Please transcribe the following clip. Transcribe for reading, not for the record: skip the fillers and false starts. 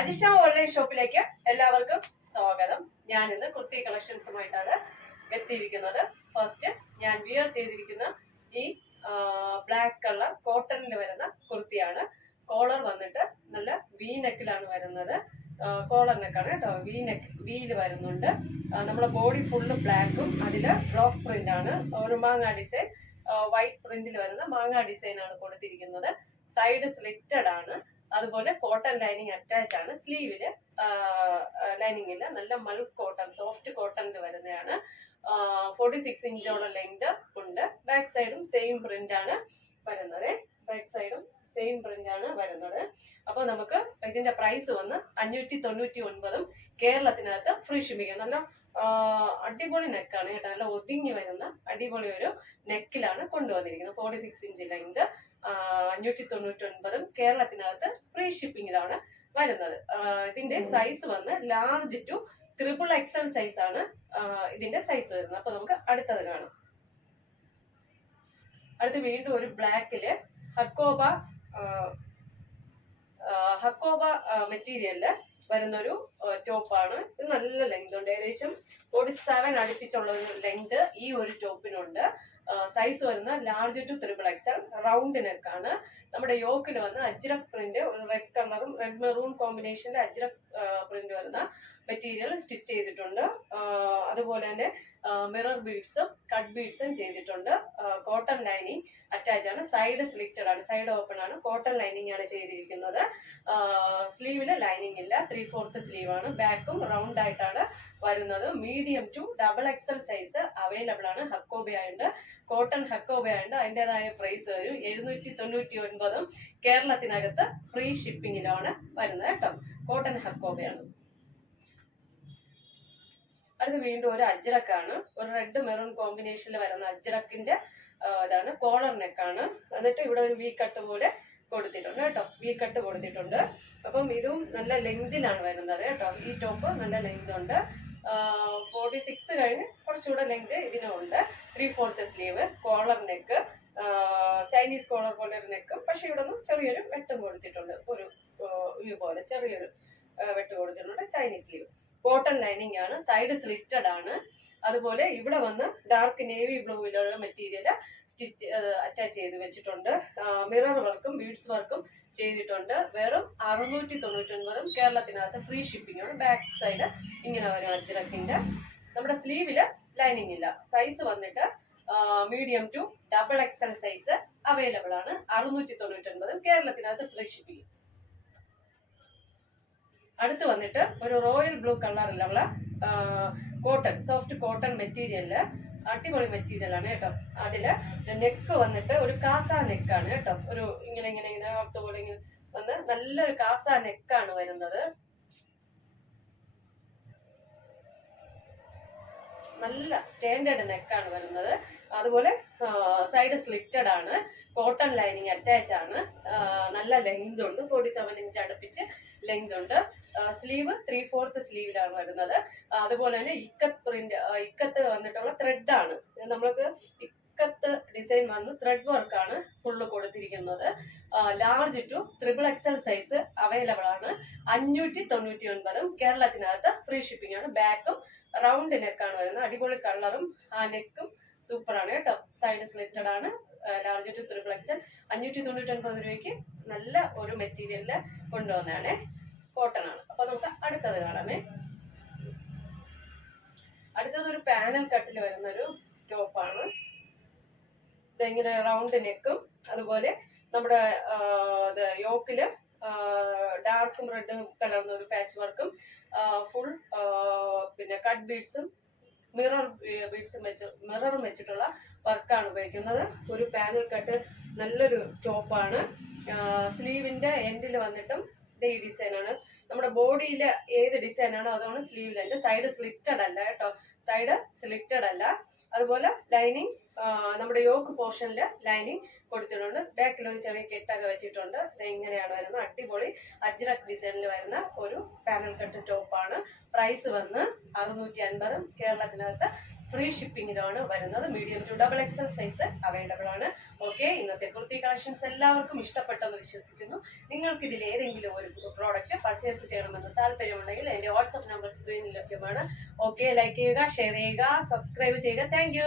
Ajisha online ഷോപ്പിലേക്ക് എല്ലാവർക്കും സ്വാഗതം. ഞാൻ ഇന്ന് കുർത്തി കളക്ഷൻസുമായിട്ടാണ് എത്തിയിരിക്കുന്നത്. ഫസ്റ്റ് ഞാൻ വിയർ ചെയ്തിരിക്കുന്ന ഈ ബ്ലാക്ക് കളർ കോട്ടണിൽ വരുന്ന കുർത്തിയാണ്. കോളർ വന്നിട്ട് നല്ല വി നെക്കിലാണ് വരുന്നത്. കോളർ നെക്കാണ് കേട്ടോ. വിയിൽ വരുന്നുണ്ട്. നമ്മുടെ ബോഡി ഫുള്ള് ബ്ലാക്കും അതില് ബ്ലോക്ക് പ്രിന്റ് ആണ്. ഒരു മാങ്ങ ഡിസൈൻ, വൈറ്റ് പ്രിന്റിൽ വരുന്ന മാങ്ങ ഡിസൈൻ ആണ് കൊടുത്തിരിക്കുന്നത്. സൈഡ് സ്ലിറ്റഡ് ആണ്. അതുപോലെ കോട്ടൺ ലൈനിങ് അറ്റാച്ച് ആണ്. സ്ലീവില് ലൈനിങ് ഇല്ല, നല്ല മൽക്ക് കോട്ടൺ, സോഫ്റ്റ് കോട്ടണിൽ വരുന്നതാണ്. 46 ഇഞ്ചോളം ലെങ്ത് ഉണ്ട്. ബാക്ക് സൈഡും സെയിം പ്രിന്റ് ആണ് വരുന്നത്. അപ്പൊ നമുക്ക് ഇതിന്റെ പ്രൈസ് വന്ന് 599. കേരളത്തിനകത്ത് ഫ്രീ ഷിപ്പിംഗ്. നല്ല അടിപൊളി നെക്കാണ് കേട്ടോ. നല്ല ഒതുങ്ങി വരുന്ന അടിപൊളി ഒരു നെക്കിലാണ് കൊണ്ടുവന്നിരിക്കുന്നത്. 46 ഇഞ്ച് ലെങ്ത്, 599. കേരളത്തിനകത്ത് ഫ്രീ ഷിപ്പിംഗിലാണ് വരുന്നത്. ഇതിന്റെ സൈസ് വന്ന് ലാർജ് ടു XXL സൈസ് ആണ് ഇതിന്റെ സൈസ് വരുന്നത്. അപ്പൊ നമുക്ക് അടുത്തത് കാണാം. അടുത്ത് വീണ്ടും ഒരു ബ്ലാക്കില് ഹക്കോബ മെറ്റീരിയലില് വരുന്നൊരു ടോപ്പാണ്. ഇത് നല്ല ലെങ്ത് ഉണ്ട്. ഏകദേശം 47 അടുപ്പിച്ചുള്ള ഒരു ലെങ്ത് ഈ ഒരു ടോപ്പിനുണ്ട്. സൈസ് വരുന്ന ലാർജ് ടു XXL. റൗണ്ട് നെക്കാണ്. നമ്മുടെ യോക്കിൽ വന്ന് അജ്രക് പ്രിന്റ്, ഒരു റെഡ് കളറും റെഡ് മെറൂൺ കോമ്പിനേഷനിൽ അജ്രക് പ്രിന്റ് വരുന്ന മെറ്റീരിയൽ സ്റ്റിച്ച് ചെയ്തിട്ടുണ്ട്. അതുപോലെ തന്നെ മിറർ ബീഡ്സും കട്ട് ബീഡ്സും ചെയ്തിട്ടുണ്ട്. കോട്ടൺ ലൈനിങ് അറ്റാച്ച് ആണ്. സൈഡ് സ്ലിറ്റഡ് ആണ്, സൈഡ് ഓപ്പൺ ആണ്. കോട്ടൺ ലൈനിങ് ആണ് ചെയ്തിരിക്കുന്നത്. സ്ലീവില് ലൈനിങ് ഇല്ല, 3/4 സ്ലീവ് ആണ്. ബാക്കും റൗണ്ട് ആയിട്ടാണ് വരുന്നത്. Medium to XXL size available ആണ്. ഹക്കോബയായുണ്ട്, കോട്ടൺ ഹക്കോബയായുണ്ട്. അതിൻ്റെതായ പ്രൈസ് വരും 799. കേരളത്തിനകത്ത് ഫ്രീ ഷിപ്പിംഗിലാണ് വരുന്നത് കേട്ടോ. കോട്ടൺ ഹക്കോബയാണ്. അടുത്ത് വീണ്ടും ഒരു അജ്രക്കാണ്. ഒരു റെഡ് മെറൂൺ കോമ്പിനേഷനിൽ വരുന്ന അജ്രക്കിന്റെ ഇതാണ്. കോളർ നെക്കാണ്. എന്നിട്ട് ഇവിടെ ഒരു വി കട്ട് പോലെ കൊടുത്തിട്ടുണ്ട് കേട്ടോ. വി കട്ട് കൊടുത്തിട്ടുണ്ട്. അപ്പം ഇതും നല്ല ലെങ്തിലാണ് വരുന്നത് കേട്ടോ. ഈ ടോപ്പ് നല്ല ലെങ്ത് ഉണ്ട്. 46 കഴിഞ്ഞ് കുറച്ചുകൂടെ ലെങ്ത് ഇതിനുണ്ട്. 3/4 sleeve, collar neck, Chinese collar പോലെ ഒരു നെക്കും. പക്ഷെ ഇവിടെ നിന്ന് ചെറിയൊരു വെട്ടും കൊടുത്തിട്ടുണ്ട്. ഒരു വ്യൂ പോലെ ചെറിയൊരു വെട്ട് കൊടുത്തിട്ടുണ്ട്. ചൈനീസ് സ്ലീവ്, കോട്ടൺ ലൈനിങ് ആണ്. സൈഡ് സ്ലിറ്റഡ് ആണ്. അതുപോലെ ഇവിടെ വന്ന് ഡാർക്ക് നേവി ബ്ലൂവിലുള്ള മെറ്റീരിയൽ സ്റ്റിച്ച് അറ്റാച്ച് ചെയ്ത് വെച്ചിട്ടുണ്ട്. മിറർ വർക്കും ബീഡ്സ് വർക്കും ചെയ്തിട്ടുണ്ട്. വെറും 699. കേരളത്തിനകത്ത് ഫ്രീ ഷിപ്പിംഗ് ആണ്. ബാക്ക് സൈഡ് ഇങ്ങനെ വരും അജ്രക്കിന്റെ. നമ്മുടെ സ്ലീവില് ലൈനിങ് ഇല്ല. സൈസ് വന്നിട്ട് medium to XXL size available ആണ്. 699. കേരളത്തിനകത്ത് ഫ്രീ ഷിപ്പിംഗ്. അടുത്ത് വന്നിട്ട് ഒരു റോയൽ ബ്ലൂ കളറിലുള്ള കോട്ടൺ, സോഫ്റ്റ് കോട്ടൺ മെറ്റീരിയലില് അടിപൊളി മെറ്റീരിയൽ ആണ് കേട്ടോ. അതില് നെക്ക് വന്നിട്ട് ഒരു കാസ നെക്കാണ് കേട്ടോ. ഒരു ഇങ്ങനെ പോലെ ഇങ്ങനെ വന്ന് നല്ലൊരു കാസ നെക്കാണ് വരുന്നത്. നല്ല സ്റ്റാൻഡേർഡ് നെക്കാണ് വരുന്നത്. അതുപോലെ സൈഡ് സ്ലിറ്റഡ് ആണ്. കോട്ടൺ ലൈനിങ് അറ്റാച്ച് ആണ്. നല്ല ലെങ്ത് ഉണ്ട്. 47 ഇഞ്ച് അടുപ്പിച്ച് ലെങ്ത് ഉണ്ട്. സ്ലീവ് 3/4 സ്ലീവിലാണ് വരുന്നത്. അതുപോലെ തന്നെ ഇക്കത്ത് വന്നിട്ടുള്ള ത്രെഡ് ആണ്. നമ്മൾക്ക് ഇക്കത്ത് ഡിസൈൻ വന്ന് ത്രെഡ് വർക്കാണ് ഫുള്ള് കൊടുത്തിരിക്കുന്നത്. Large to XXL size available ആണ്. 599. കേരളത്തിനകത്ത് ഫ്രീ ഷിപ്പിംഗ് ആണ്. ബാക്കും റൗണ്ട് നെക്കാണ് വരുന്നത്. അടിപൊളി കളറും ആ നെക്കും സൂപ്പറാണ് കേട്ടോ. സൈഡ് സ്ലിറ്റഡ് ആണ്. Large to XXL. 599 രൂപയ്ക്ക് നല്ല ഒരു മെറ്റീരിയലില് കൊണ്ടുവന്നതാണ്. കോട്ടൺ ആണ്. അപ്പൊ നമുക്ക് അടുത്തത് കാണാമേ. അടുത്തത് ഒരു പാനൽ കട്ടിൽ വരുന്ന ഒരു ടോപ്പാണ്. ഇതെങ്ങനെ റൗണ്ട് നെക്കും അതുപോലെ നമ്മുടെ യോക്കില് ഡാർക്കും റെഡും കലർന്ന ഒരു പാച്ച് വർക്കും ഫുൾ പിന്നെ കട്ട് ബീഡ്സും മിററും വെച്ചിട്ടുള്ള വർക്കാണ് ഉപയോഗിക്കുന്നത്. ഒരു പാനൽ കട്ട് നല്ലൊരു ടോപ്പാണ്. സ്ലീവിന്റെ എൻഡിൽ വന്നിട്ടും ഈ ഡിസൈനാണ്. നമ്മുടെ ബോഡിയിൽ ഏത് ഡിസൈനാണോ അതാണ് സ്ലീവിൽ. സൈഡ് സ്ലിറ്റഡ് അല്ല കേട്ടോ. സൈഡ് സ്ലിറ്റഡ് അല്ല. അതുപോലെ ലൈനിങ് നമ്മുടെ യോക്ക് പോർഷനിൽ ലൈനിങ് കൊടുത്തിട്ടുണ്ട്. ബാക്കിൽ ഒരു ചെറിയ കെട്ടൊക്കെ വെച്ചിട്ടുണ്ട്. ഇങ്ങനെയാണ് വരുന്നത്. അടിപൊളി അജ്രക് ഡിസൈനിൽ വരുന്ന ഒരു പാനൽ കട്ട് ടോപ്പാണ്. പ്രൈസ് വന്ന് 650. കേരളത്തിനകത്ത് ഫ്രീ ഷിപ്പിങ്ങിലാണ് വരുന്നത്. Medium to XXL size available ആണ്. ഓക്കെ, ഇന്നത്തെ കുർത്തി കളക്ഷൻസ് എല്ലാവർക്കും ഇഷ്ടപ്പെട്ടെന്ന് വിശ്വസിക്കുന്നു. നിങ്ങൾക്ക് ഇതിൽ ഏതെങ്കിലും ഒരു പ്രോഡക്റ്റ് പർച്ചേസ് ചെയ്യണമെന്ന് താല്പര്യമുണ്ടെങ്കിൽ എൻ്റെ വാട്സ്ആപ്പ് നമ്പർ സ്ക്രീനിൽ ലഭ്യമാണ്. ഓക്കെ, ലൈക്ക് ചെയ്യുക, ഷെയർ ചെയ്യുക, സബ്സ്ക്രൈബ് ചെയ്യുക. താങ്ക്